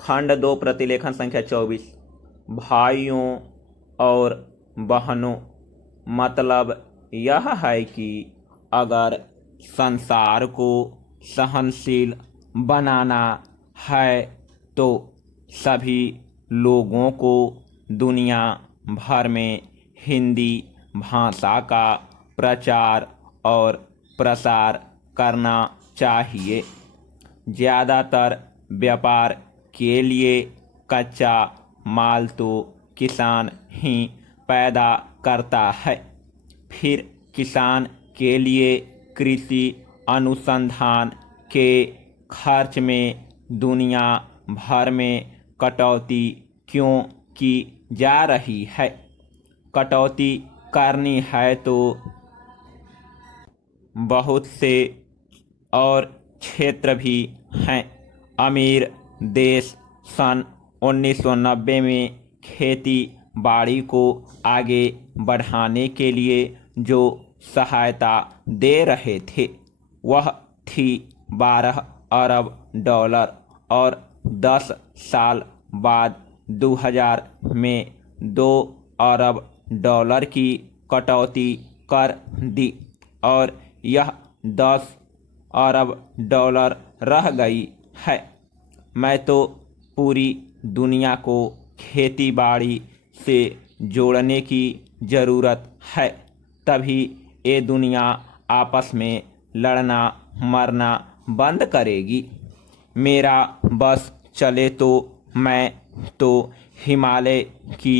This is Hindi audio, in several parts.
खंड 2 प्रतिलेखन संख्या 24। भाइयों और बहनों, मतलब यह है कि अगर संसार को सहनशील बनाना है तो सभी लोगों को दुनिया भर में हिंदी भाषा का प्रचार और प्रसार करना चाहिए। ज़्यादातर व्यापार के लिए कच्चा माल तो किसान ही पैदा करता है, फिर किसान के लिए कृषि अनुसंधान के खर्च में दुनिया भर में कटौती क्यों की जा रही है? कटौती करनी है तो बहुत से और क्षेत्र भी हैं। अमीर देश सन 1990 में खेती बाड़ी को आगे बढ़ाने के लिए जो सहायता दे रहे थे वह थी 12 अरब डॉलर, और 10 साल बाद 2000 में 2 अरब डॉलर की कटौती कर दी और यह 10 अरब डॉलर रह गई है। मैं तो पूरी दुनिया को खेती बाड़ी से जोड़ने की ज़रूरत है, तभी ये दुनिया आपस में लड़ना मरना बंद करेगी। मेरा बस चले तो मैं तो हिमालय की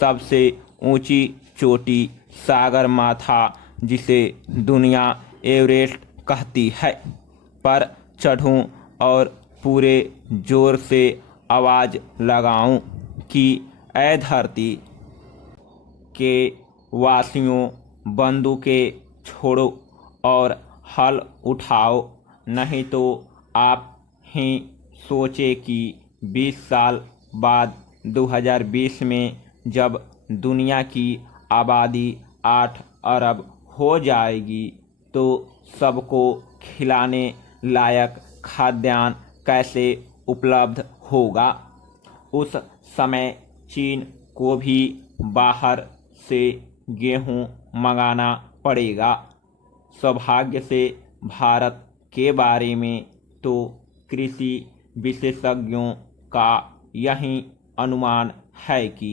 सबसे ऊंची चोटी सागरमाथा, जिसे दुनिया एवरेस्ट कहती है, पर चढ़ूं और पूरे जोर से आवाज़ लगाऊं कि ऐ धरती के वासियों, बंदूकें छोड़ो और हल उठाओ, नहीं तो आप ही सोचे कि 20 साल बाद 2020 में जब दुनिया की आबादी 8 अरब हो जाएगी तो सबको खिलाने लायक खाद्यान्न कैसे उपलब्ध होगा। उस समय चीन को भी बाहर से गेहूं मंगाना पड़ेगा। सौभाग्य से भारत के बारे में तो कृषि विशेषज्ञों का यही अनुमान है कि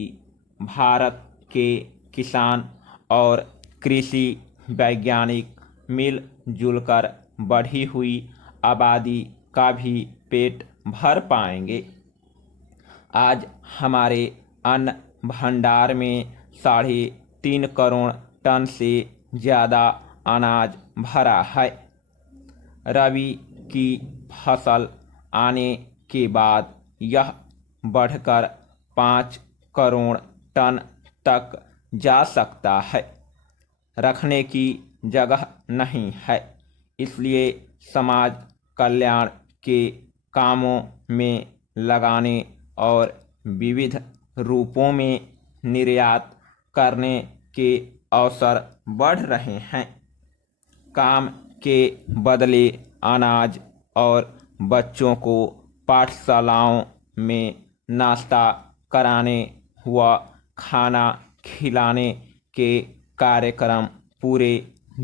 भारत के किसान और कृषि वैज्ञानिक मिलजुल कर बढ़ी हुई आबादी का भी पेट भर पाएंगे। आज हमारे अन्न भंडार में 3.5 करोड़ टन से ज़्यादा अनाज भरा है। रबी की फसल आने के बाद यह बढ़कर 5 करोड़ टन तक जा सकता है। रखने की जगह नहीं है, इसलिए समाज कल्याण के कामों में लगाने और विविध रूपों में निर्यात करने के अवसर बढ़ रहे हैं। काम के बदले अनाज और बच्चों को पाठशालाओं में नाश्ता कराने व खाना खिलाने के कार्यक्रम पूरे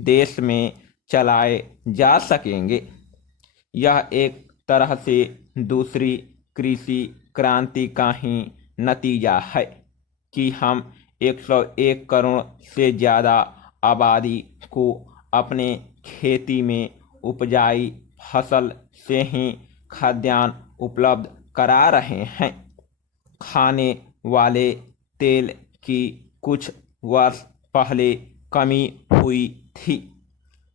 देश में चलाए जा सकेंगे। यह एक तरह से दूसरी कृषि क्रांति का ही नतीजा है कि हम 101 करोड़ से ज़्यादा आबादी को अपने खेती में उपजाई फसल से ही खाद्यान्न उपलब्ध करा रहे हैं। खाने वाले तेल की कुछ वर्ष पहले कमी हुई थी।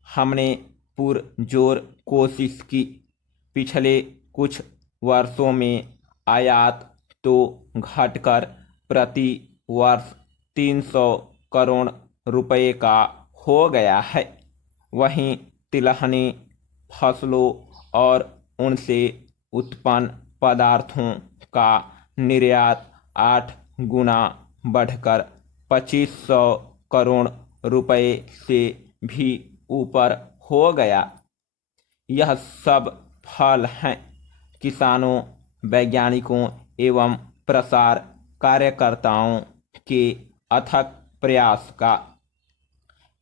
हमने पुरजोर कोशिश की। पिछले कुछ वर्षों में आयात तो घटकर प्रति वर्ष 300 करोड़ रुपए का हो गया है, वहीं तिलहनी फसलों और उनसे उत्पन्न पदार्थों का निर्यात 8 गुना बढ़कर 2500 करोड़ रुपए से भी ऊपर हो गया। यह सब फल हैं किसानों वैज्ञानिकों एवं प्रसार कार्यकर्ताओं के अथक प्रयास का।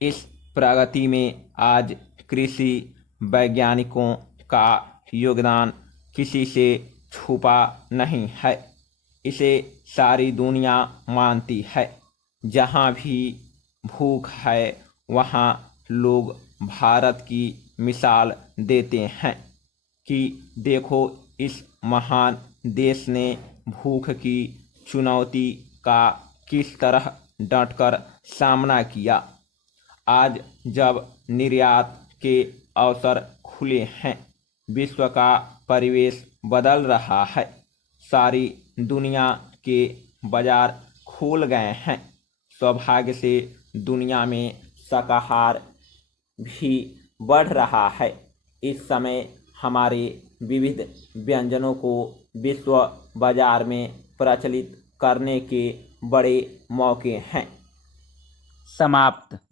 इस प्रगति में आज कृषि वैज्ञानिकों का योगदान किसी से छुपा नहीं है। इसे सारी दुनिया मानती है। जहाँ भी भूख है वहाँ लोग भारत की मिसाल देते हैं कि देखो इस महान देश ने भूख की चुनौती का किस तरह डटकर सामना किया। आज जब निर्यात के अवसर खुले हैं, विश्व का परिवेश बदल रहा है, सारी दुनिया के बाजार खुल गए हैं। सौभाग्य से दुनिया में शाकाहार भी बढ़ रहा है। इस समय हमारे विविध व्यंजनों को विश्व बाजार में प्रचलित करने के बड़े मौके हैं। समाप्त।